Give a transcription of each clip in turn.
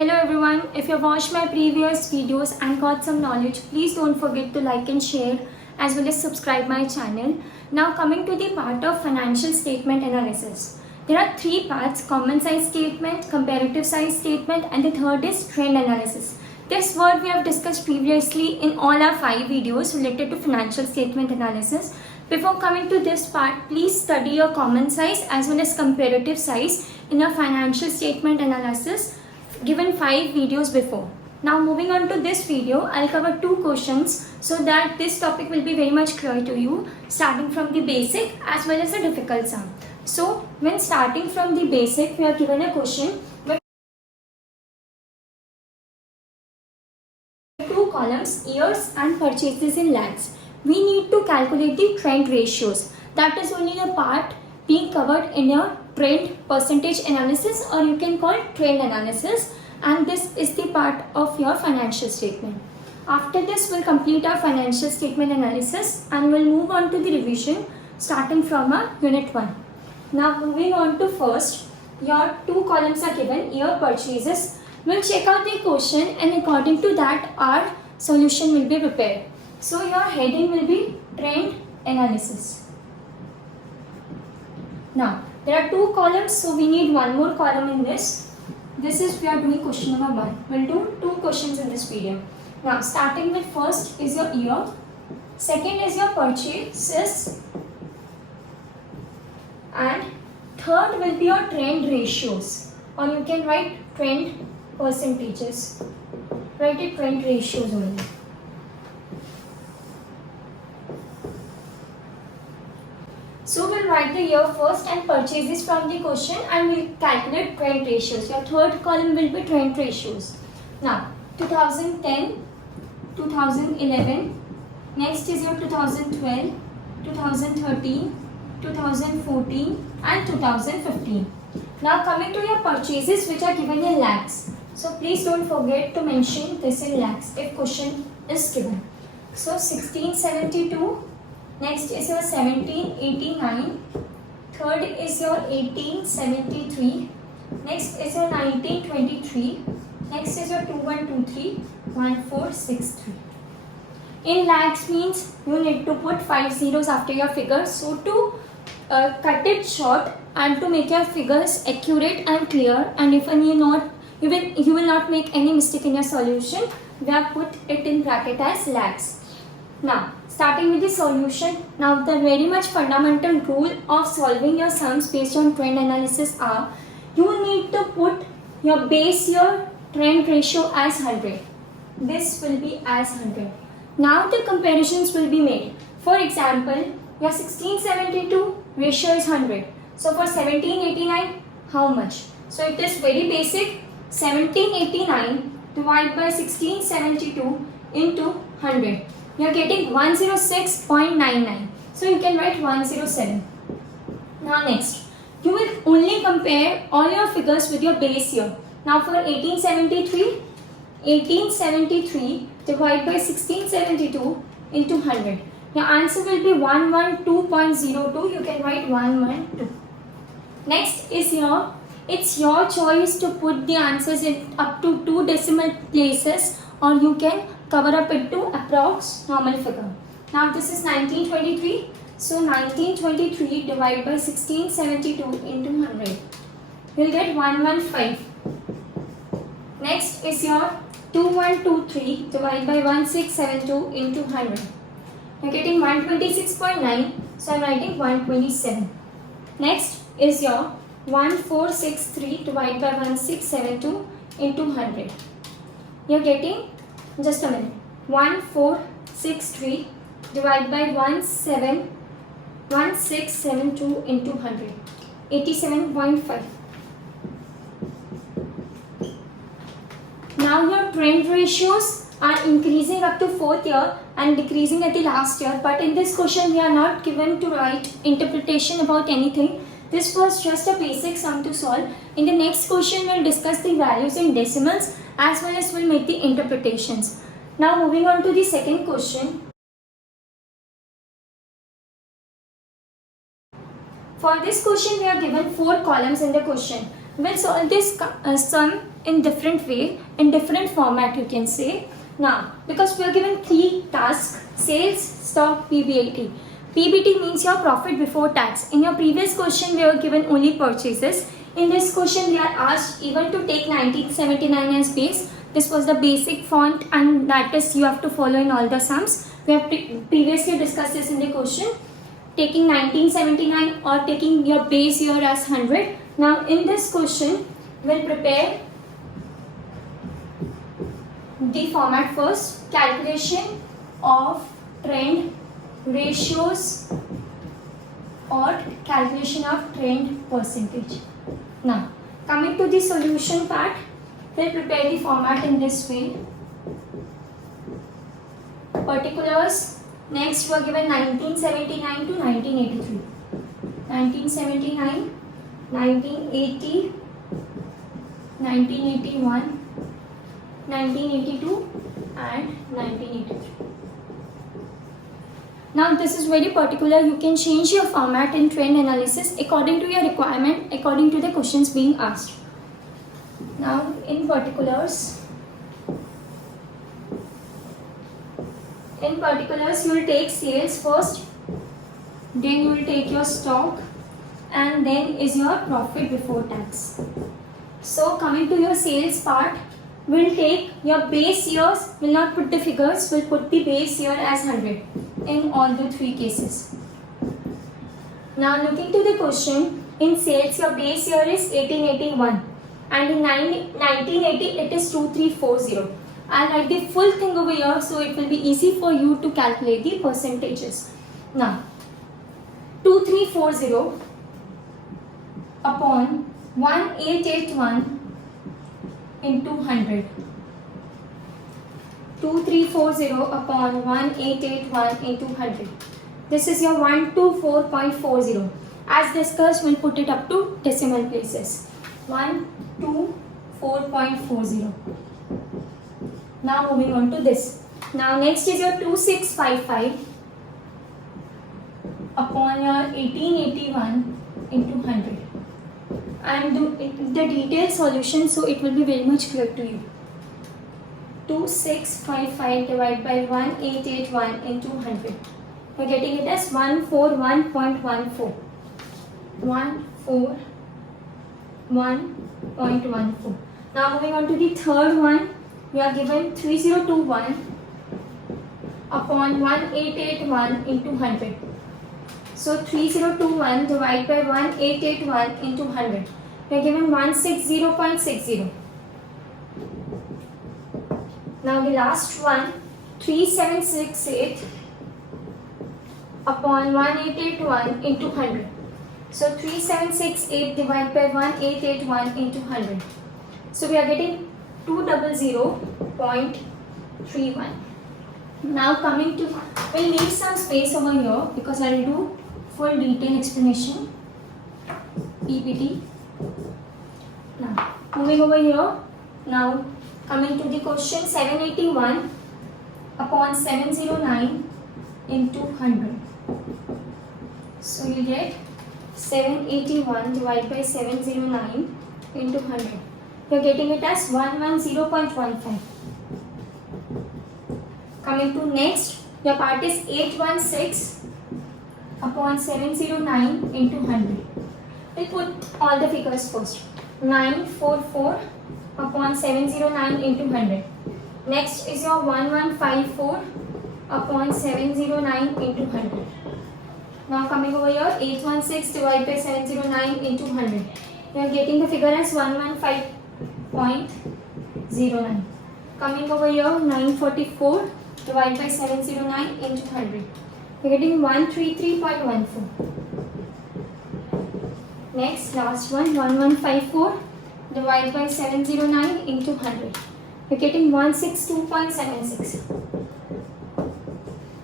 Hello everyone, if you watched my previous videos and got some knowledge, please don't forget to like and share as well as subscribe my channel. Now coming to the part of financial statement analysis. There are three parts: common size statement, comparative size statement, and the third is trend analysis. This word we have discussed previously in all our 5 videos related to financial statement analysis. Before coming to this part, please study your common size as well as comparative size in your financial statement analysis given 5 videos before. Now moving on to this video, I'll cover 2 questions so that this topic will be very much clear to you, starting from the basic as well as the difficult sum. So when starting from the basic, we are given a question with 2 columns, years and purchases in lakhs. We need to calculate the trend ratios. That is only the part being covered in your trend percentage analysis, or you can call trend analysis, and this is the part of your financial statement. After this, we'll complete our financial statement analysis and we'll move on to the revision starting from our unit 1. Now moving on to first, your 2 columns are given, year, purchases. We'll check out the question and according to that our solution will be prepared. So your heading will be trend analysis. Now there are 2 columns, so we need one more column in this. This is we are doing question number 1. We'll do 2 questions in this video. Now starting with first is your year, second is your purchases, and third will be your trend ratios, or you can write trend percentages. Write it trend ratios only. So we'll write the year first and purchases from the question, and we'll calculate trend ratios. Your third column will be trend ratios. Now 2010, 2011, next is your 2012, 2013, 2014 and 2015. Now coming to your purchases which are given in lakhs. So please don't forget to mention this in lakhs if question is given. So 1672. Next is your 1789, third is your 1873, next is your 1923, next is your 2123, 1463. In lakhs means you need to put 5 zeros after your figures. So to cut it short and to make your figures accurate and clear, and if you will not make any mistake in your solution, we have put it in bracket as lakhs. Now starting with the solution. Now the very much fundamental rule of solving your sums based on trend analysis are, you need to put your base year trend ratio as 100. This will be as 100. Now the comparisons will be made. For example, your 1672 ratio is 100. So for 1789, how much? So it is very basic. 1789 divided by 1672 into 100. You are getting 106.99. So you can write 107. Now next, you will only compare all your figures with your base year. Now for 1873 divided by 1672 into 100. Your answer will be 112.02. You can write 112. Next is it's your choice to put the answers in up to 2 decimal places, or you can cover up it to approx normal figure. Now this is 1923. So 1923 divided by 1672 into 100. You'll get 115. Next is your 2123 divided by 1672 into 100. You're getting 126.9. So I'm writing 127. Next is your 1463 divided by 1672 into 100. You're getting, just a minute, 1463 divided by 1672 into 100, 87.5. Now your trend ratios are increasing up to 4th year and decreasing at the last year, but in this question we are not given to write interpretation about anything. This was just a basic sum to solve. In the next question we'll discuss the values in decimals as well as we'll make the interpretations. Now moving on to the second question. For this question we are given 4 columns in the question. We'll solve this sum in different way, in different format you can say. Now, because we are given 3 tasks, sales, stock, PBT. PBT means your profit before tax. In your previous question, we were given only purchases. In this question, we are asked even to take 1979 as base. This was the basic font and that is you have to follow in all the sums. We have previously discussed this in the question. Taking 1979 or taking your base year as 100. Now, in this question, we'll prepare the format first. Calculation of trend ratios or calculation of trend percentage. Now, coming to the solution part, we'll prepare the format in this way. Particulars. Next, we are given 1979 to 1983. 1979, 1980, 1981, 1982 and 1983. Now this is very particular. You can change your format in trend analysis according to your requirement, according to the questions being asked. Now in particulars, you will take sales first, then you will take your stock and then is your profit before tax. So coming to your sales part, we'll take your base years, will not put the figures, we'll put the base year as 100 in all the 3 cases. Now looking to the question, in sales your base year is 1881 and in 1980 it is 2340. I'll write the full thing over here so it will be easy for you to calculate the percentages. Now 2340 upon 1881 into 100. 2340 upon 1881 into 100. This is your 124.40. As discussed, we'll put it up to decimal places. 124.40. Now moving on to this. Now next is your 2655 upon your 1881 into 100. I am doing the detailed solution so it will be very much clear to you. 2655 divided by 1881 into 100. We are getting it as 141.14. 141.14. Now moving on to the third one, we are given 3021 upon 1881 into 100. So 3021 divided by 1881 into 100. We are given 160.60. Now the last one, 3768 upon 1881 into 100. So 3768 divided by 1881 into 100. So we are getting 200.31. Now coming to, we'll leave some space over here because I will do full detail explanation. PPT. Now moving over here. Now coming to the question, 781 upon 709 into 100. So you get 781 divided by 709 into 100. You are getting it as 110.15. Coming to next, your part is 816 upon 709 into 100. We'll put all the figures first. 944 upon 709 into 100. Next is your 1154 upon 709 into 100. Now coming over here, 816 divided by 709 into 100. We are getting the figure as 115.09. Coming over here, 944 divided by 709 into 100. We are getting 133.14. Next, last one, 1154 divided by 709 into 100. We are getting 162.76.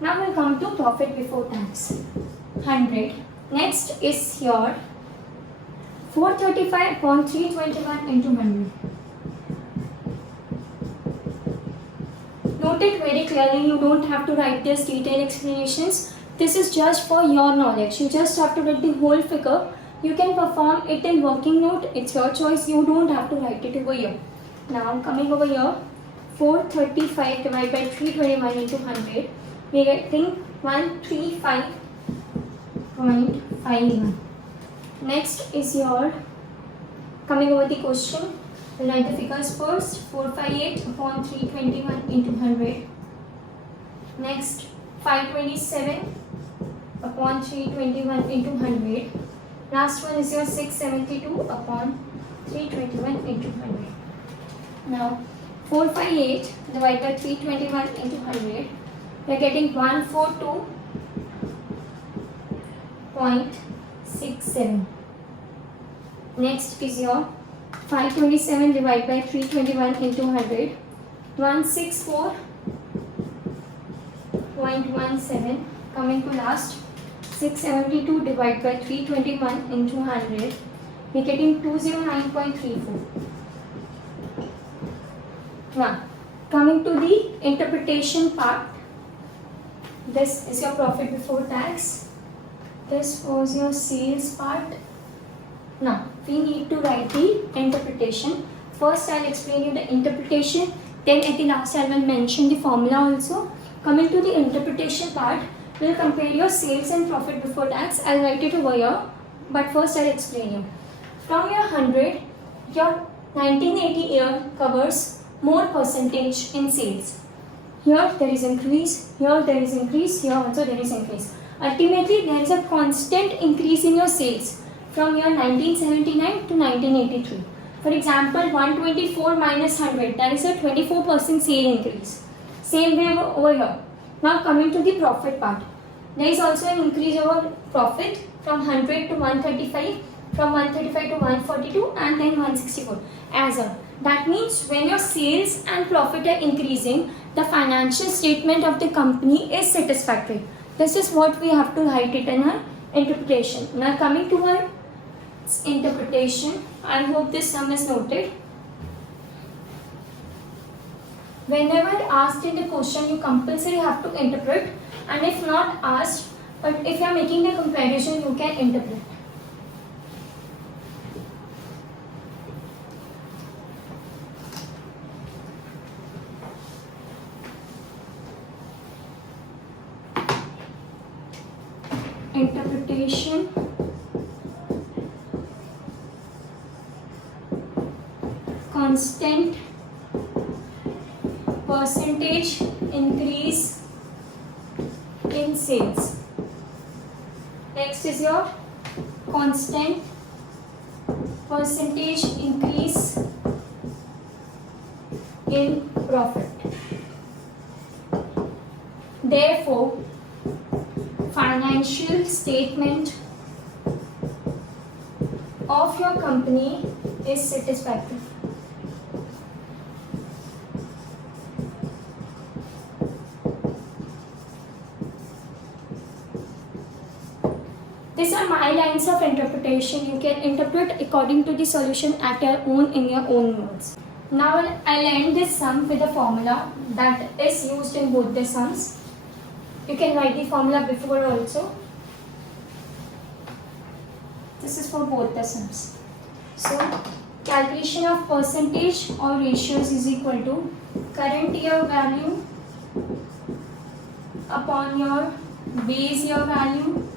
Now we'll come to profit before tax. 100. Next is your 435.321 into 100. Note it very clearly, you don't have to write this detailed explanations. This is just for your knowledge. You just have to write the whole figure. You can perform it in working note. It's your choice. You don't have to write it over here. Now coming over here, 435 divided by 321 into 100, we are getting 135.51. Next is your, coming over the question, we'll write the figures first. 458 upon 321 into 100. Next, 527 upon 321 into 100. Last one is your 672 upon 321 into 100. Now 458 divided by 321 into 100, we are getting 142.67. Next is your 527 divided by 321 into 100, 164.17. Coming to last, 672 divided by 321 into 100, we are getting 209.34. Now, coming to the interpretation part, this is your profit before tax. This was your sales part. Now, we need to write the interpretation. First, I'll explain you the interpretation. Then, at the last, I will mention the formula also. Coming to the interpretation part, we'll compare your sales and profit before tax. I'll write it over here, but first I'll explain you. From your 100, your 1980 year covers more percentage in sales. Here there is increase, here there is increase, here also there is increase. Ultimately, there is a constant increase in your sales from your 1979 to 1983. For example, 124 minus 100, that is a 24% sale increase. Same way over here. Now coming to the profit part. There is also an increase over profit from 100 to 135, from 135 to 142 and then 164 as a. That means when your sales and profit are increasing, the financial statement of the company is satisfactory. This is what we have to write it in our interpretation. Now coming to our interpretation, I hope this sum is noted. Whenever asked in the question, you compulsory have to interpret, and if not asked, but if you are making a comparison, you can interpret. Interpretation. Constant percentage increase in sales. Next is your constant percentage increase in profit. Therefore, financial statement of your company is satisfactory. These are my lines of interpretation. You can interpret according to the solution at your own in your own words. Now I'll end this sum with a formula that is used in both the sums. You can write the formula before also. This is for both the sums. So, calculation of percentage or ratios is equal to current year value upon your base year value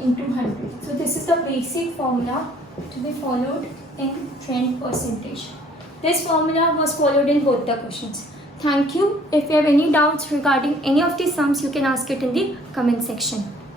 into 100. So, this is the basic formula to be followed in trend percentage. This formula was followed in both the questions. Thank you. If you have any doubts regarding any of these sums, you can ask it in the comment section.